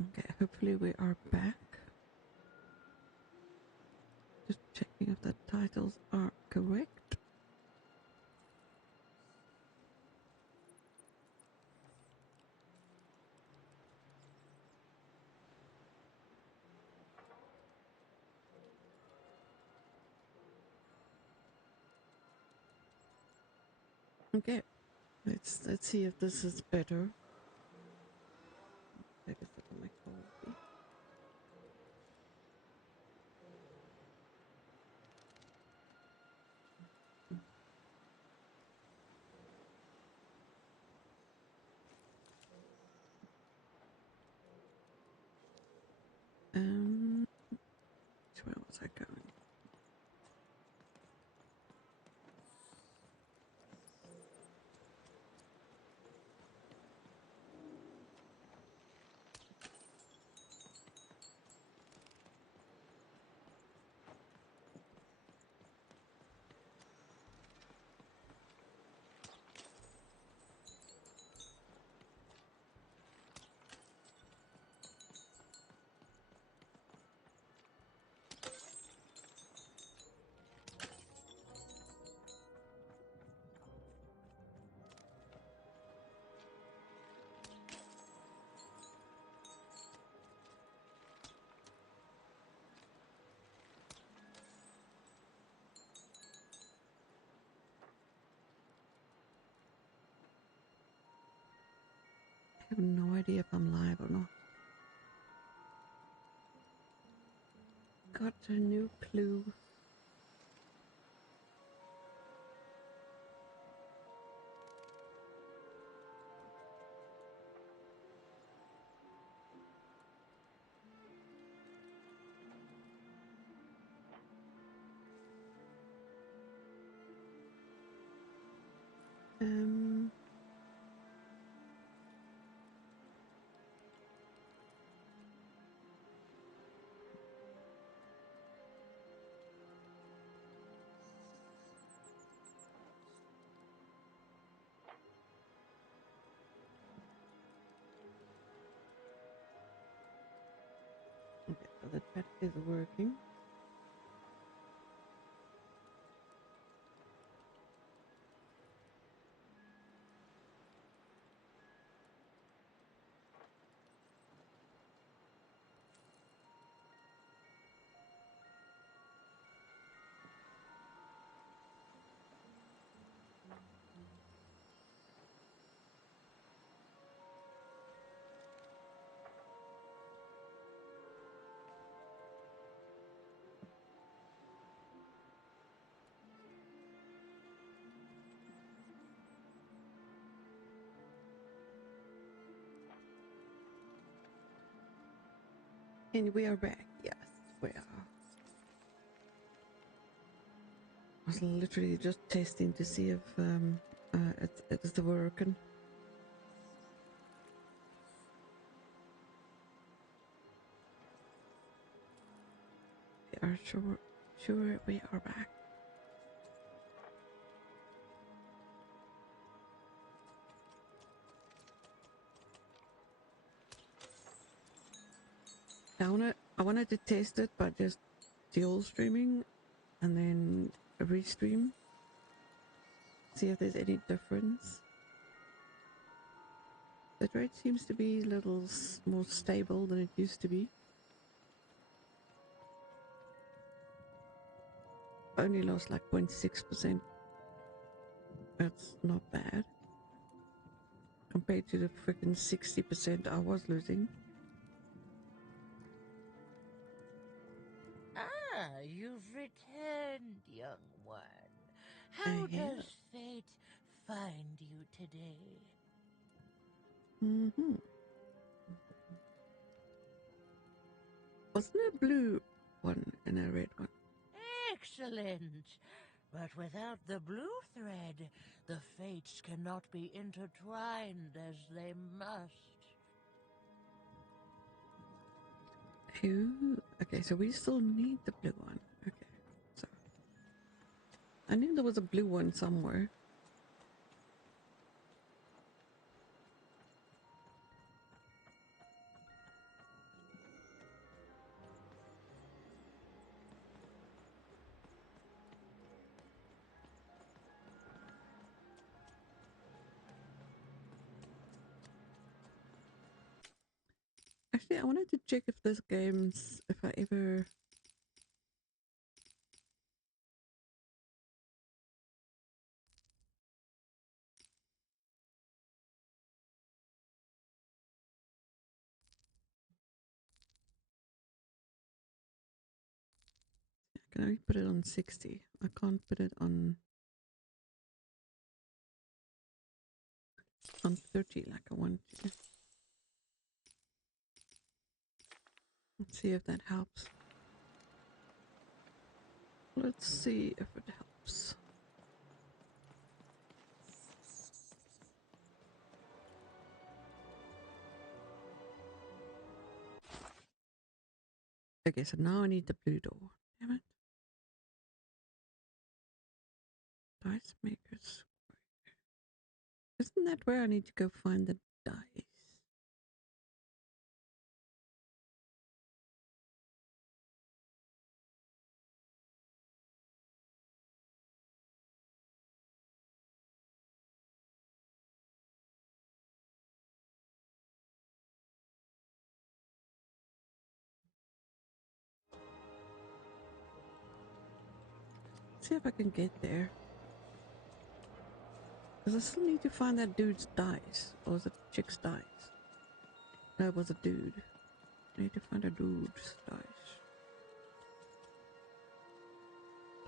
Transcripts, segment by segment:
Okay, hopefully we are back. Just checking if the titles are correct. Okay, let's see if this is better. Take a sip of my coffee. Where was I going? I have no idea if I'm live or not. Got a new clue. Okay, so the chat is working. And we are back. Yes, we are. I was literally just testing to see if it's working. We are sure we are back. I wanted to test it by just dual streaming and then restream. See if there's any difference. The rate seems to be a little more stable than it used to be. Only lost like 0.6%. That's not bad. Compared to the freaking 60% I was losing. Ah, you've returned, young one. How does fate find you today? Wasn't there a blue one and a red one? Excellent. But without the blue thread, the fates cannot be intertwined as they must. Ooh, okay, so we still need the blue one. Okay, so I knew there was a blue one somewhere. Actually, I wanted to check if this game's, if I ever... I can only put it on 60. I can't put it on 30 like I want to. Let's see if that helps. Let's see if it helps. Okay, so now I need the blue door. Damn it. Dice makers. Isn't that where I need to go find the dice? See if I can get there. Because I still need to find that dude's dice. Or was it chick's dice? No, it was a dude. I need to find a dude's dice.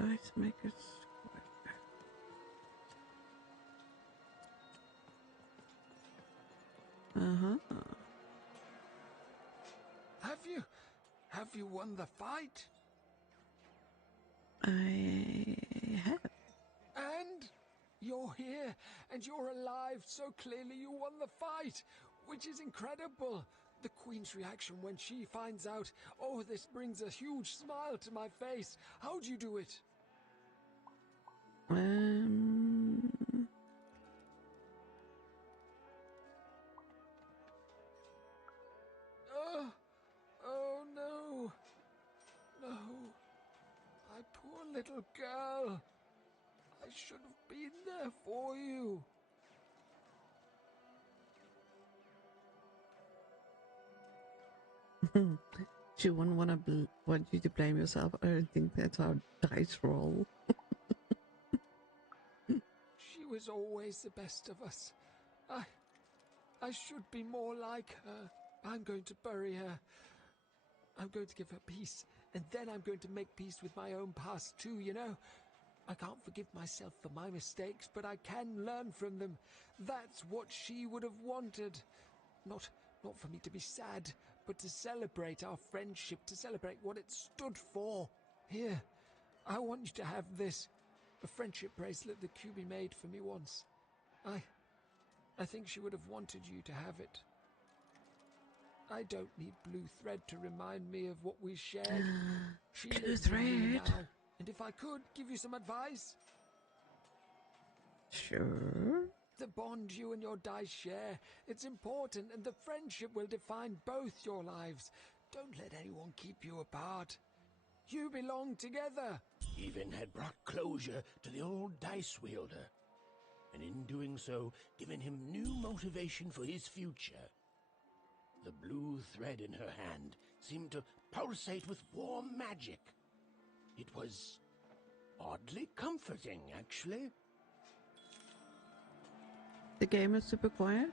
Dice makers. Uh-huh. Have you won the fight? I have. And you're here, and you're alive, so clearly you won the fight, which is incredible. The Queen's reaction when she finds out, oh, this brings a huge smile to my face. How'd you do it? Oh no, no, my poor little girl. I should have been there for you. She wouldn't want you to blame yourself. I don't think that's how dice roll. She was always the best of us. I should be more like her. I'm going to bury her. I'm going to give her peace, and then I'm going to make peace with my own past too, you know? I can't forgive myself for my mistakes, but I can learn from them. That's what she would have wanted. Not for me to be sad, but to celebrate our friendship, to celebrate what it stood for. Here, I want you to have this. A friendship bracelet that QB made for me once. I think she would have wanted you to have it. I don't need blue thread to remind me of what we shared. She Blue lives in me thread. now. And if I could give you some advice, Sure. the bond you and your dice share, it's important, and the friendship will define both your lives. Don't let anyone keep you apart. You belong together. Even had brought closure to the old dice wielder, and in doing so, given him new motivation for his future. The blue thread in her hand seemed to pulsate with warm magic. It was oddly comforting, actually. The game is super quiet.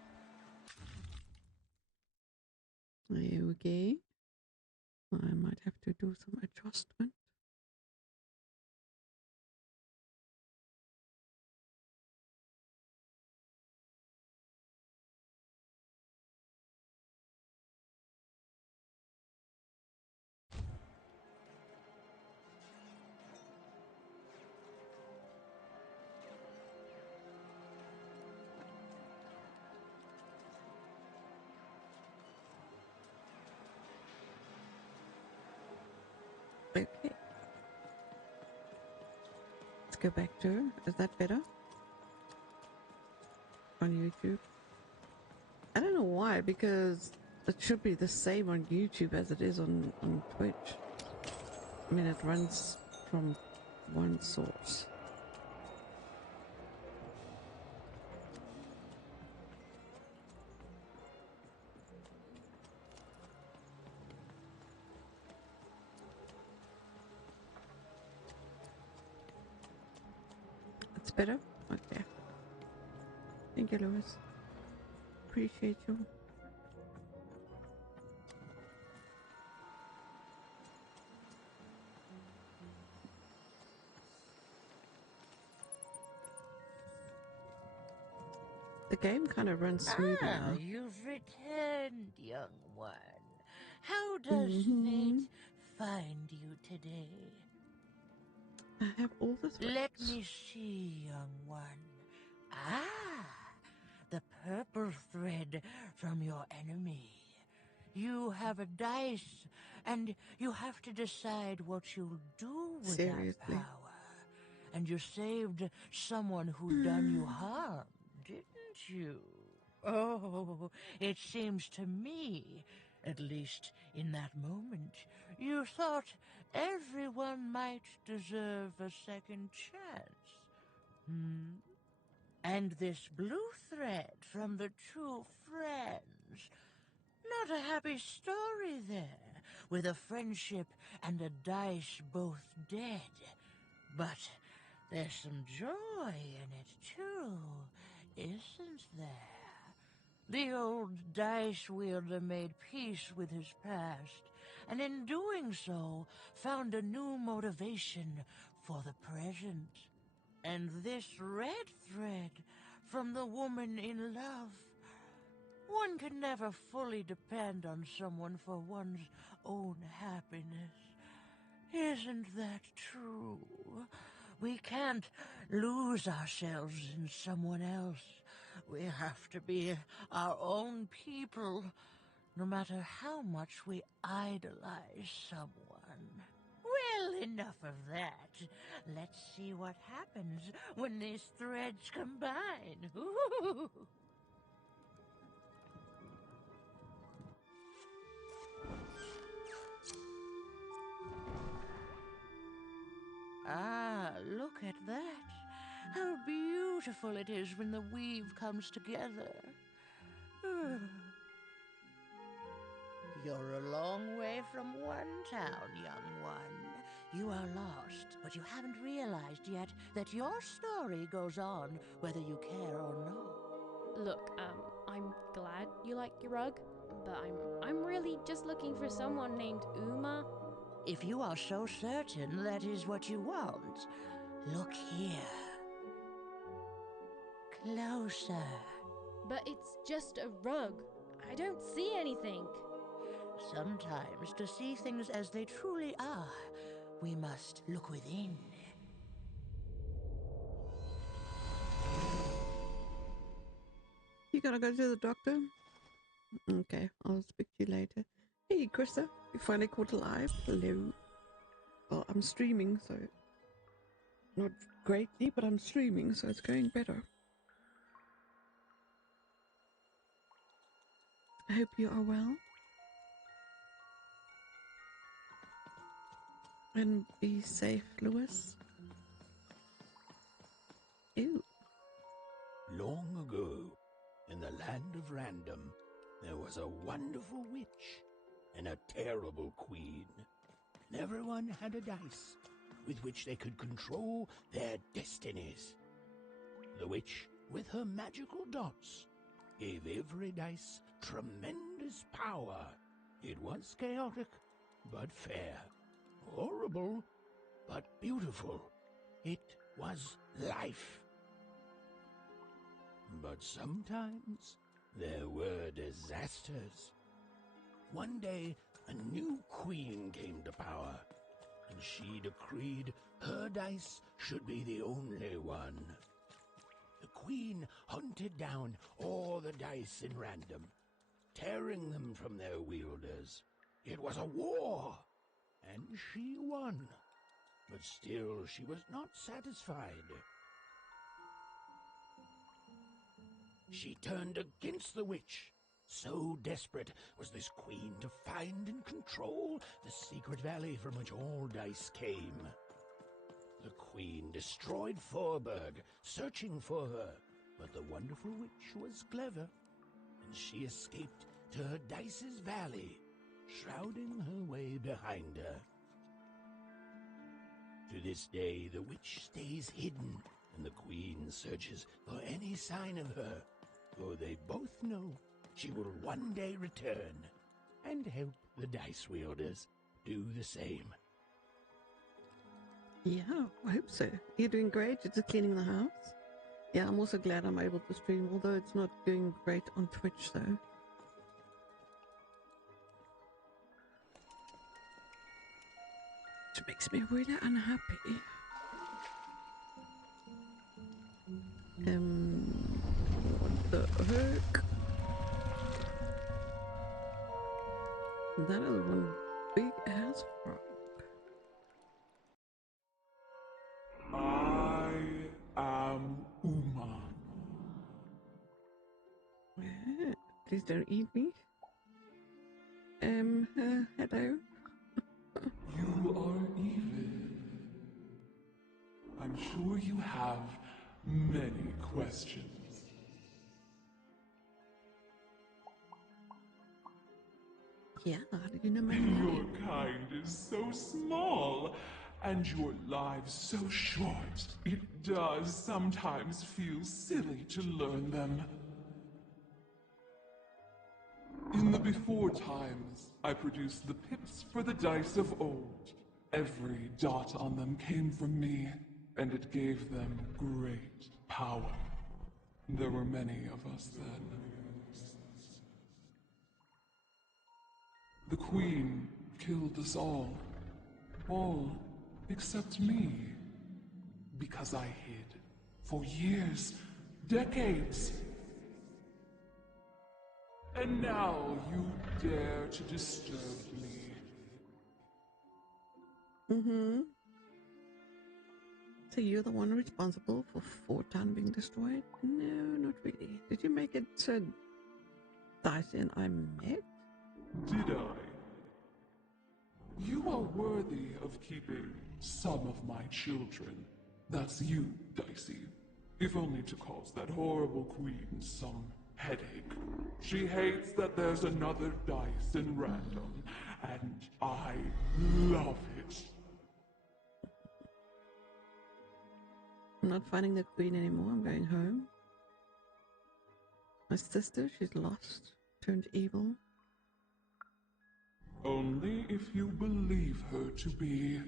Okay. I might have to do some adjustment. Okay. Let's go back to her. Is that better? On YouTube? I don't know why, because it should be the same on YouTube as it is on Twitch. I mean, it runs from one source. Better? Okay. Thank you, Lewis. Appreciate you. The game kind of runs smooth now. You've returned, young one. How does fate find you today? I have all the threats. Let me see, young one. Ah, the purple thread from your enemy. You have a dice, and you have to decide what you'll do with Seriously? that power. And you saved someone who'd done you harm, didn't you? Oh, it seems to me, at least in that moment, you thought everyone might deserve a second chance. And this blue thread from the two friends. Not a happy story there, with a friendship and a dice both dead. But there's some joy in it, too, isn't there? The old dice wielder made peace with his past, and in doing so, found a new motivation for the present. And this red thread from the woman in love. One can never fully depend on someone for one's own happiness. Isn't that true? We can't lose ourselves in someone else. We have to be our own people, no matter how much we idolize someone. Well, enough of that. Let's see what happens when these threads combine. Ooh. Ah, look at that. How beautiful it is when the weave comes together. You're a long way from one town, young one. You are lost, but you haven't realized yet that your story goes on whether you care or not. Look, I'm glad you like your rug, but I'm really just looking for someone named Uma. If you are so certain that is what you want, look here. Closer. But it's just a rug. I don't see anything. Sometimes, to see things as they truly are, we must look within. You gotta go to the doctor? Okay, I'll speak to you later. Hey, Krista, you finally caught alive? Hello. Well, I'm streaming, so not greatly, but I'm streaming, so it's going better. I hope you are well. And be safe, Lewis. Ew. Long ago, in the land of Random, there was a wonderful witch and a terrible queen. And everyone had a dice with which they could control their destinies. The witch, with her magical dots, gave every dice tremendous power. It was chaotic, but fair. Horrible, but beautiful. It was life. But sometimes there were disasters. One day, a new queen came to power, and she decreed her dice should be the only one. The queen hunted down all the dice in Random, tearing them from their wielders. It was a war, and she won. But still, she was not satisfied. She turned against the witch. So desperate was this queen to find and control the secret valley from which all dice came. The queen destroyed Forberg, searching for her, but the wonderful witch was clever, and she escaped to her dice's valley, shrouding her way behind her. To this day, the witch stays hidden and the queen searches for any sign of her, for they both know she will one day return and help the dice wielders do the same. Yeah, I hope so. You're doing great. You're just cleaning the house. Yeah, I'm also glad I'm able to stream, although it's not doing great on Twitch though. Which makes me really unhappy. What the heck? That is one big ass frog. I am Uma. Please don't eat me. Hello. You are evil. I'm sure you have many questions. Yeah, how did you know my name? Your kind is so small, and your lives so short. It does sometimes feel silly to learn them. In the before times, I produced the pips for the dice of old. Every dot on them came from me, and it gave them great power. There were many of us then. The Queen killed us all. All except me. Because I hid. For years, decades. And now you dare to disturb me. So you're the one responsible for Fort Town being destroyed? No, not really. Did you make it so Dicey and I met? Did I? You are worthy of keeping some of my children. That's you, Dicey. If only to cause that horrible queen some headache. She hates that there's another dice in random, and I love it. I'm not finding the queen anymore. I'm going home. My sister, she's lost, turned evil. Only if you believe her to be.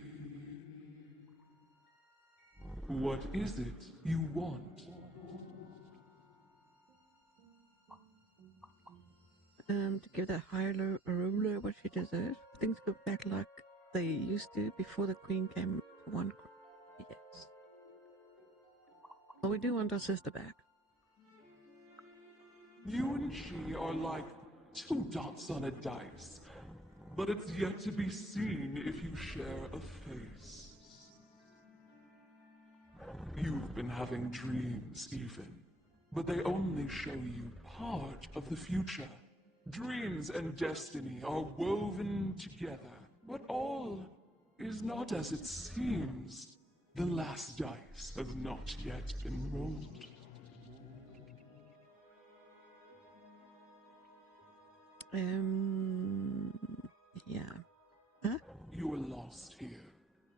What is it you want? To give that higher ruler what she deserves. Things go back like they used to before the queen came to one. Yes. Well, we do want our sister back. You and she are like two dots on a dice, but it's yet to be seen if you share a face. You've been having dreams, even, but they only show you part of the future. Dreams and destiny are woven together, but all is not as it seems. The last dice has not yet been rolled. Yeah. Huh? You are lost here,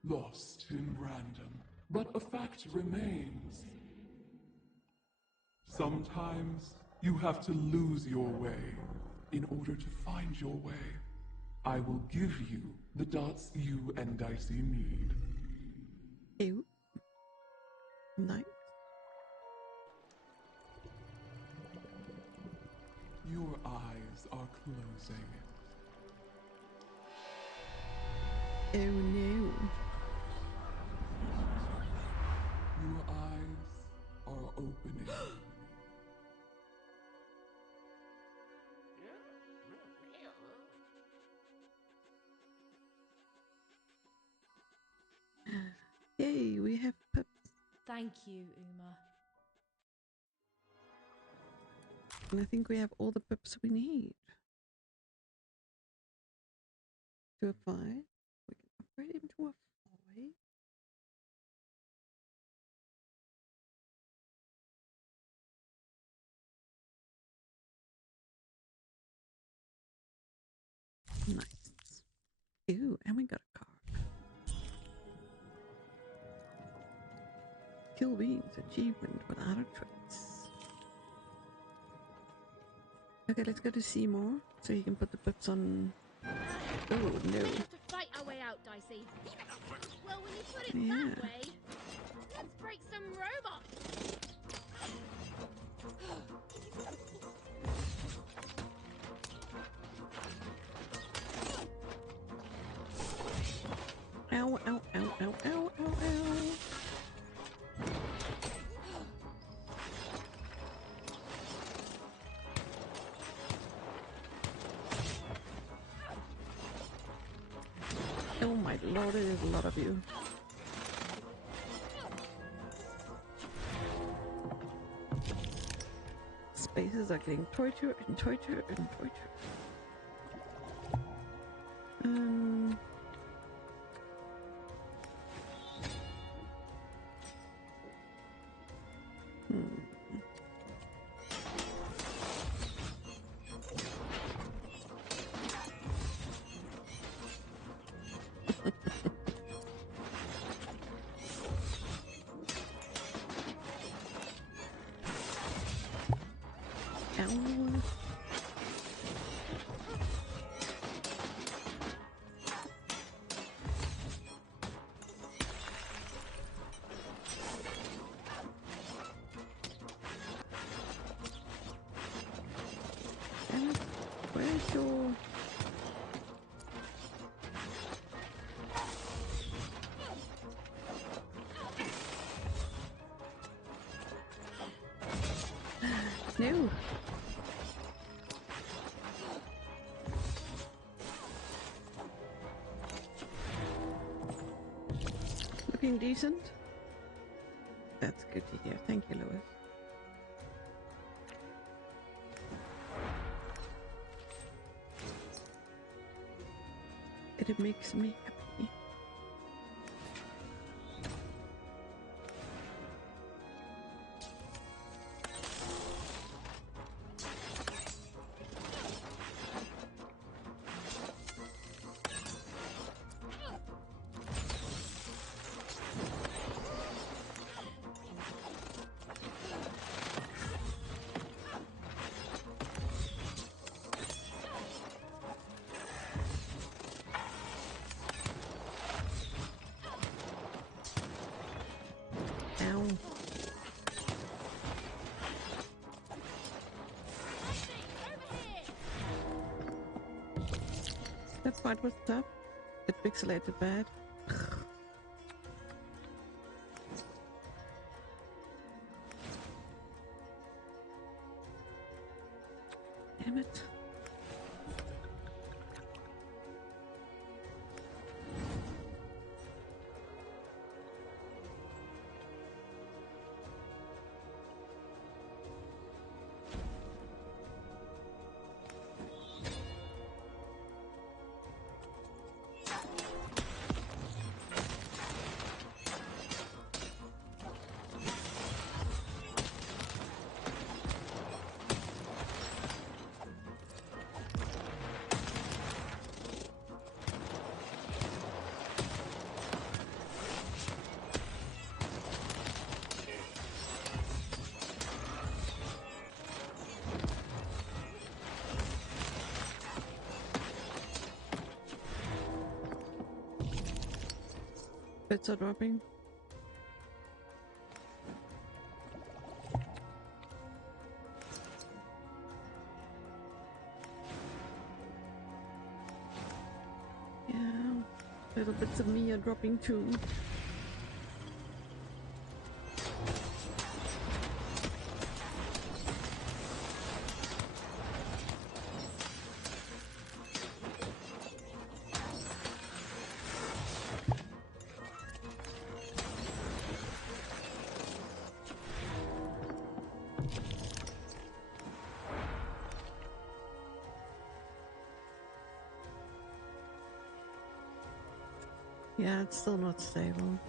lost in random, but a fact remains. Sometimes you have to lose your way in order to find your way. I will give you the dots you and Dicey need. Ew. Nice. Your eyes are closing. Oh no. Your eyes are opening. Yay, we have pips. Thank you, Uma. And I think we have all the pips we need. To a 5. We can upgrade him to a 5. Nice. Ooh, and we got a card. Kill beings. Achievement with other traits. Okay, let's go to Seymour so you can put the pups on. Oh no. We have to fight our way out, Dicey. Well, when you put it Yeah. that way, let's break some robots. Ow, ow, ow, ow, ow, ow, ow. Oh my lord, it is a lot of you. Spaces are getting torture and torture and torture. Ow. And where's your... No. Looking decent? That's good to hear. Thank you, Lewis. It makes me happy. Ow. That fight was tough. It pixelated bad. Damn it. Bits are dropping. Yeah, little bits of me are dropping too. Yeah, it's still not stable.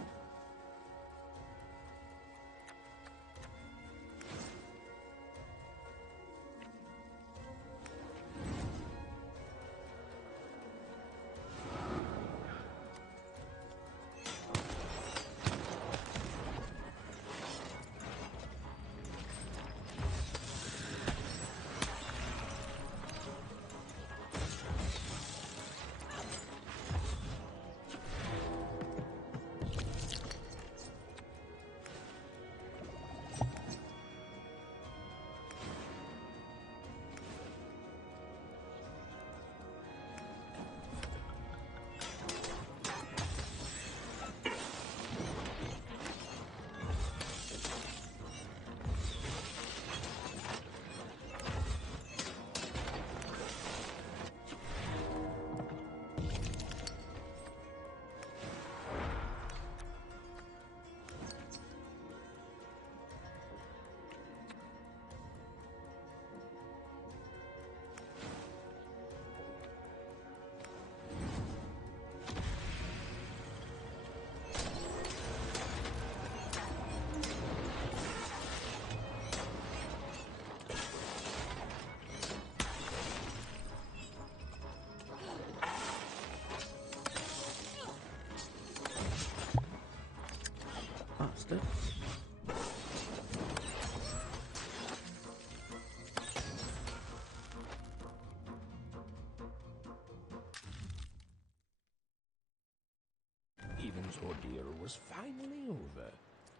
was finally over.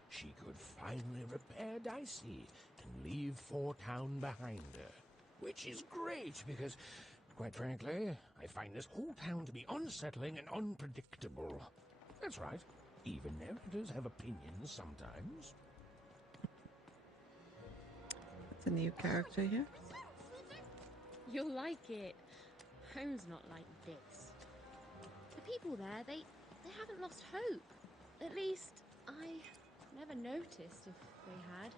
She could finally repair Dicey and leave Four Town behind her. Which is great, because, quite frankly, I find this whole town to be unsettling and unpredictable. That's right. Even narrators have opinions sometimes. That's a new character here. You'll like it. Home's not like this. The people there, they haven't lost hope. At least, I never noticed if they had.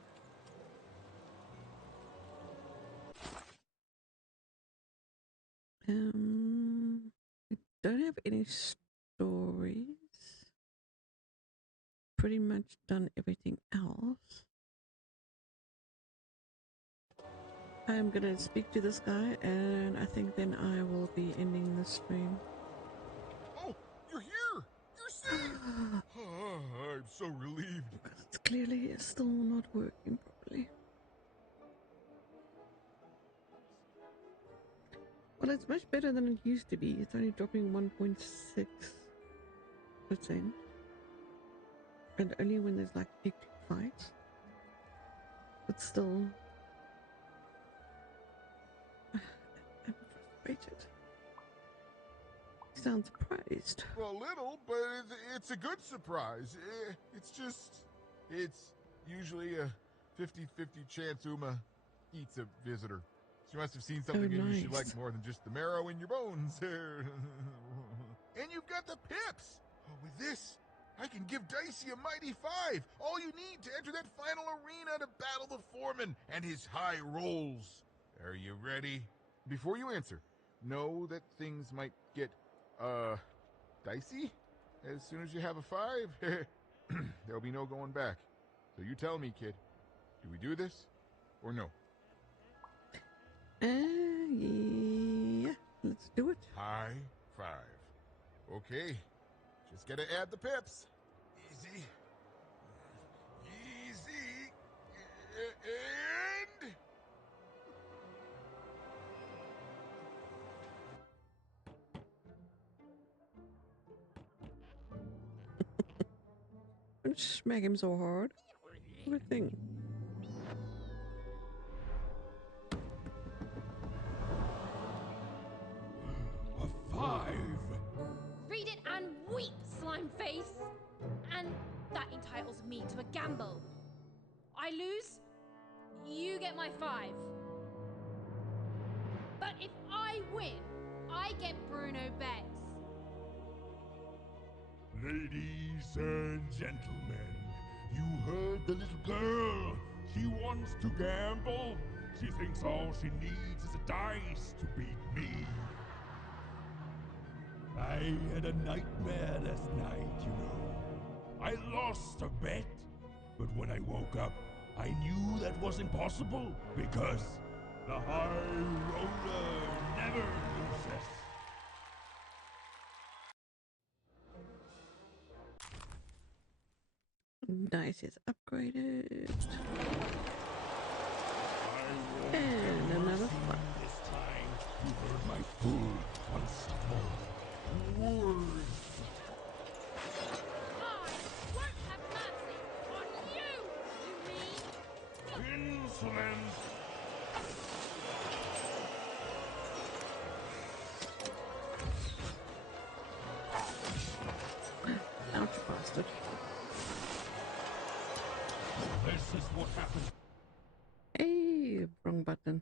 I don't have any stories. Pretty much done everything else. I'm gonna speak to this guy, and I think then I will be ending the stream. Oh, you're here! You're safe! I'm so relieved. Because it's clearly still not working properly. Well, it's much better than it used to be. It's only dropping 1.6%. And only when there's like big fights. But still, I'm frustrated. You sound surprised. Well, a little, but it's a good surprise. It's usually a 50-50 chance Uma eats a visitor. She must have seen something in you she liked more than just the marrow in your bones. And you've got the pips! Oh, with this, I can give Dicey a mighty 5. All you need to enter that final arena to battle the foreman and his high rolls. Are you ready? Before you answer, know that things might get, dicey as soon as you have a 5. There'll be no going back. So you tell me, kid. Do we do this or no? Yeah, let's do it. High 5. Okay, just gotta add the pips. Easy. Easy. And... Don't smack him so hard. Poor thing. A 5. Read it and weep, slime face! And that entitles me to a gamble. I lose, you get my 5. But if I win, I get Bruno Betts. Ladies and gentlemen, you heard the little girl. She wants to gamble. She thinks all she needs is a dice to beat me. I had a nightmare last night, you know. I lost a bet, but when I woke up, I knew that was impossible because the high roller never loses. Dice is upgraded. And another 5. This time, you heard my full, unstoppable words. I won't have mercy on you, you mean? Insolent! Ouch, bastard. This is what happened. Hey, wrong button.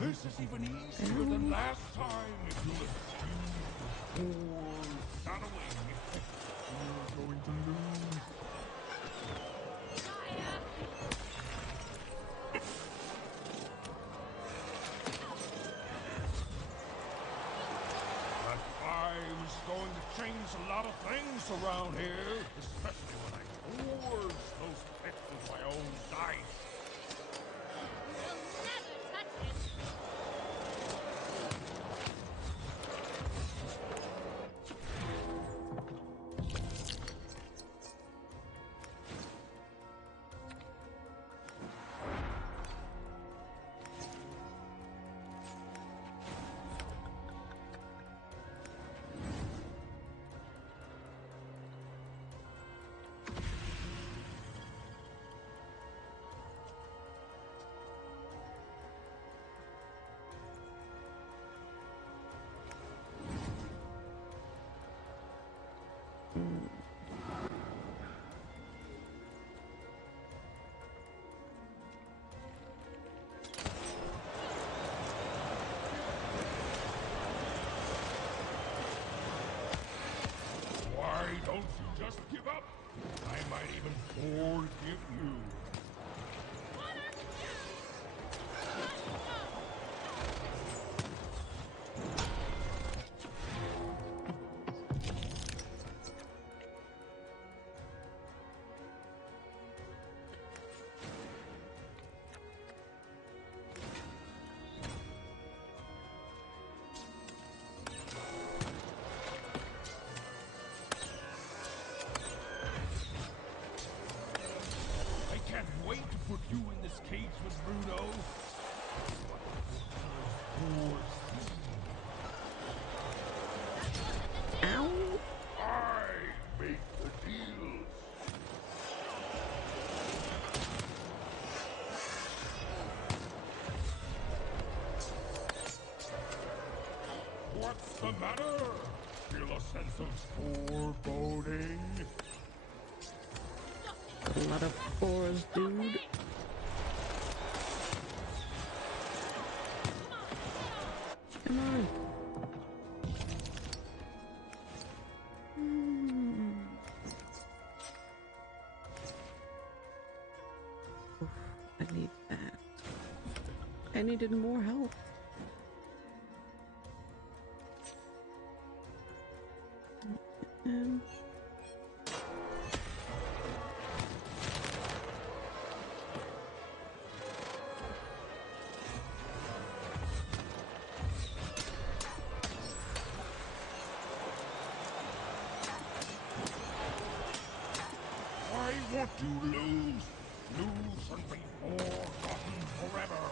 This is even easier than last time, if you'll excuse the poor shadowing. You're going to lose. That 5 is going to change a lot of things around here, especially when I forge those pits with my own dice. You'll never touch his might even forgive you. Wait to put you in this cage with Bruno. Ow! I make the deals. What's the matter? Feel a sense of foreboding? A lot of fours, dude. Come on. Oof, I need that. I needed more help. I want to lose and be forgotten forever.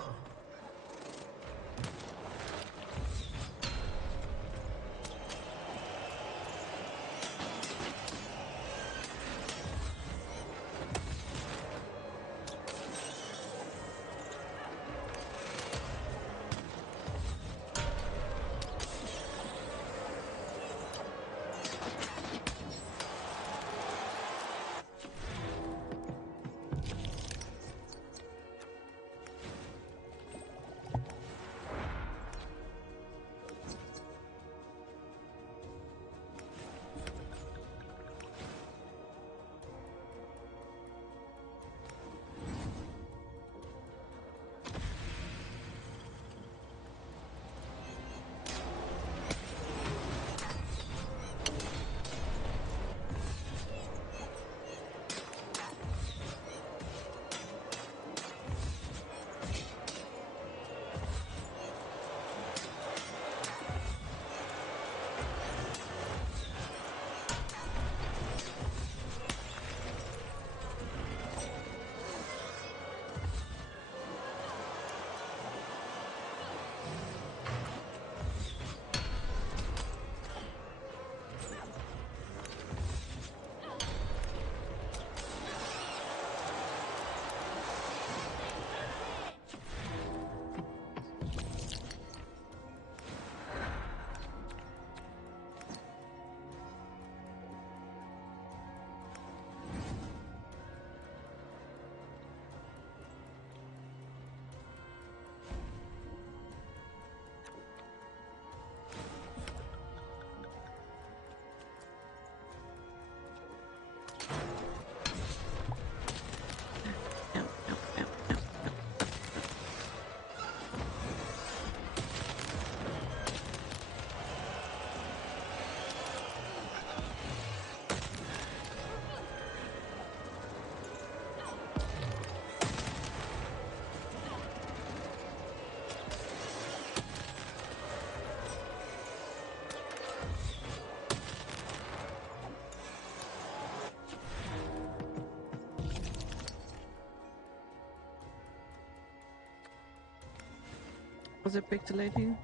Was it pixelating?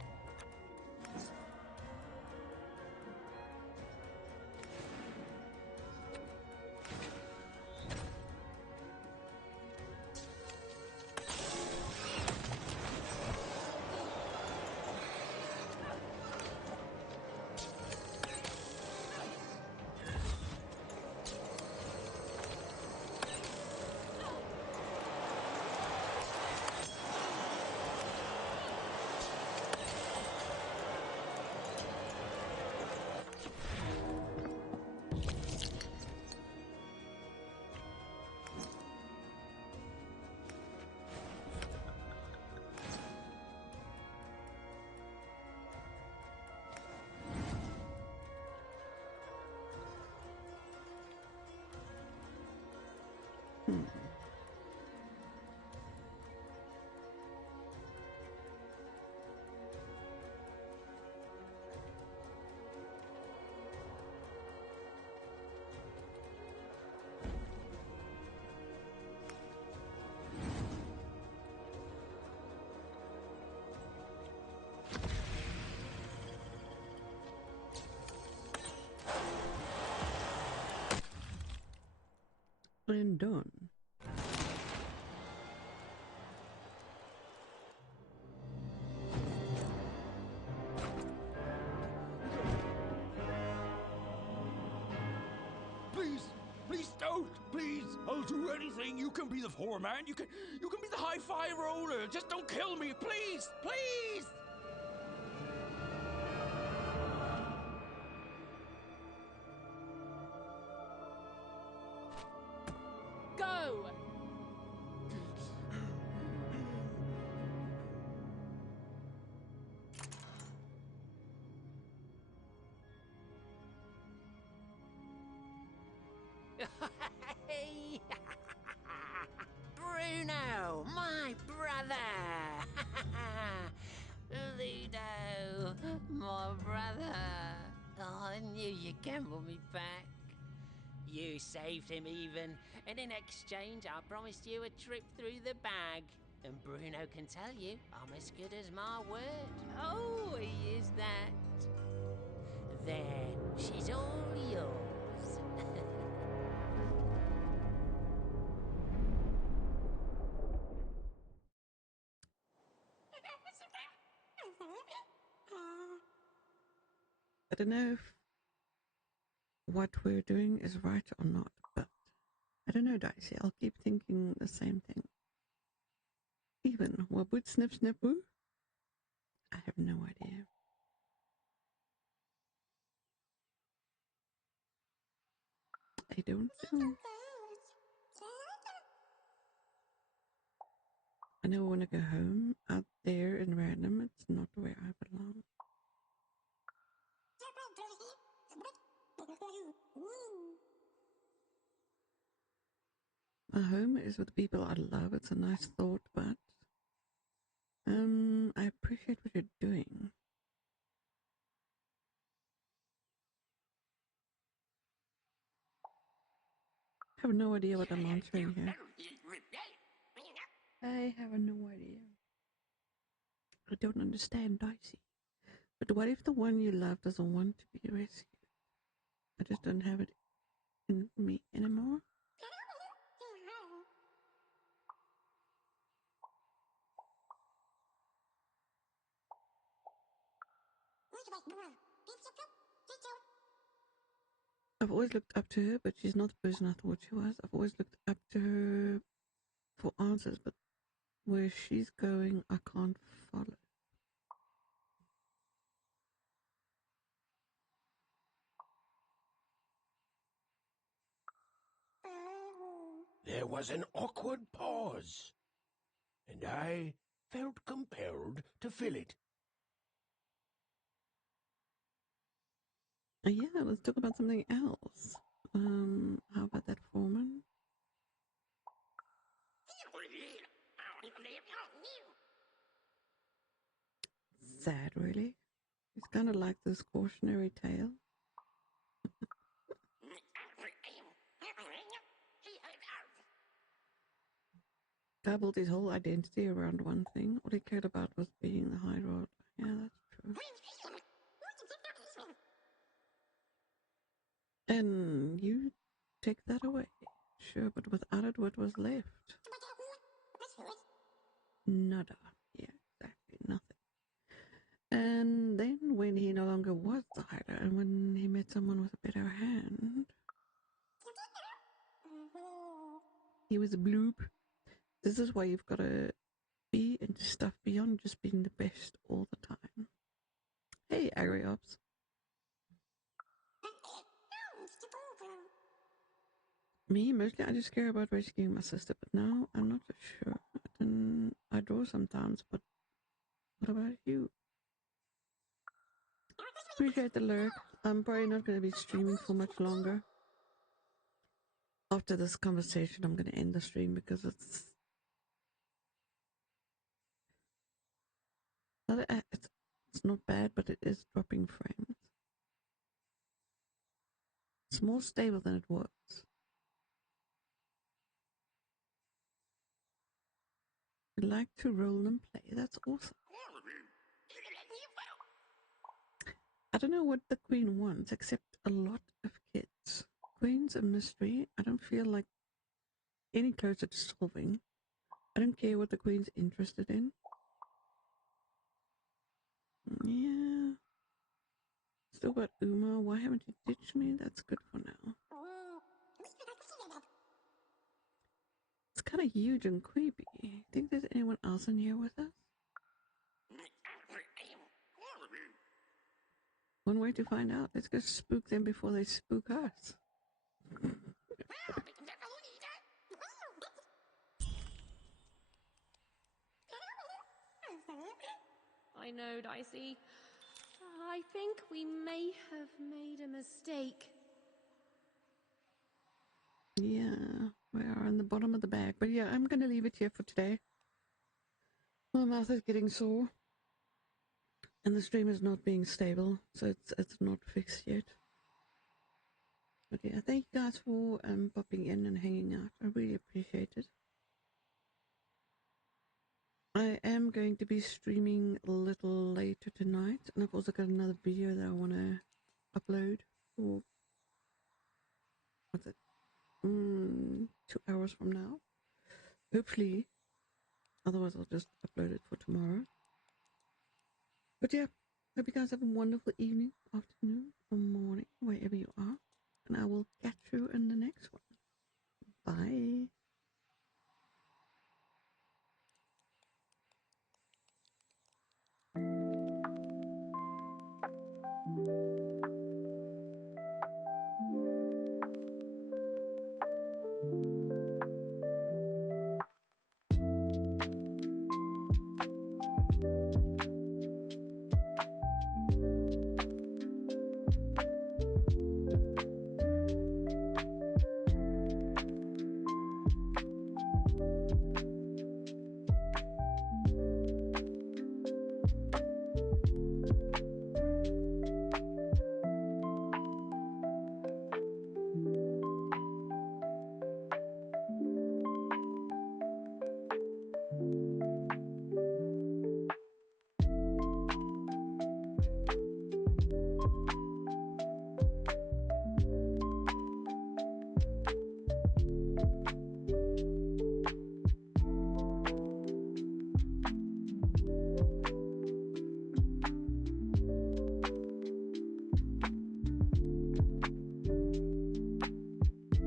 And done. Please don't! Please! I'll do anything. You can be the foreman. You can be the high-five roller. Just don't kill me, please! Please! Go! Bruno, my brother! Ludo, my brother! Oh, I knew you'd gamble me back. You saved him even, and in exchange I promised you a trip through the bag. And Bruno can tell you I'm as good as my word. Oh, he is that. There, she's all yours. I don't know if what we're doing is right or not, but I don't know, Dicey. I'll keep thinking the same thing. Even Waboot Snip Snip Woo? I have no idea. I don't know. I know I want to go home. Out there in random, it's not where I belong. My home is with people I love. It's a nice thought, but I appreciate what you're doing. I have no idea what I'm answering here. I have no idea. I don't understand, Dicey. But what if the one you love doesn't want to be rescued? I just don't have it in me anymore. I've always looked up to her, but she's not the person I thought she was. I've always looked up to her for answers, but where she's going, I can't follow. There was an awkward pause, and I felt compelled to fill it. Yeah, let's talk about something else. How about that foreman? Sad, really. It's kind of like this cautionary tale. Guy built his whole identity around one thing. All he cared about was being the high road. Yeah, that's true. And you take that away. Sure, but without it, what was left? Nada. Yeah, exactly. Nothing. And then when he no longer was the hider, and when he met someone with a better hand, he was a bloob. This is why you've got to be into stuff beyond just being the best all the time. Hey, Agriops. Me, mostly I just care about rescuing my sister, but now I'm not so sure. I draw sometimes, but what about you? Appreciate the lurk. I'm probably not going to be streaming for much longer. after this conversation, I'm going to end the stream because it's not bad, but it is dropping frames. It's more stable than it was. We like to roll and play. That's awesome. I don't know what the queen wants, except a lot of kids. Queen's a mystery. I don't feel like any closer to solving. I don't care what the queen's interested in. Yeah. Still got Uma. Why haven't you ditched me? That's good for now. It's kind of huge and creepy. Think there's anyone else in here with us? One way to find out. Let's go spook them before they spook us. I know, Dicey. I think we may have made a mistake. Yeah, we are on the bottom of the bag. But yeah, I'm going to leave it here for today. My mouth is getting sore. And the stream is not being stable, so it's not fixed yet. But yeah, thank you guys for popping in and hanging out. I really appreciate it. I am going to be streaming a little later tonight, and I've also got another video that I want to upload for, what's it, 2 hours from now. Hopefully, otherwise I'll just upload it for tomorrow. But yeah, hope you guys have a wonderful evening, afternoon, or morning, wherever you are, and I will catch you in the next one. Bye.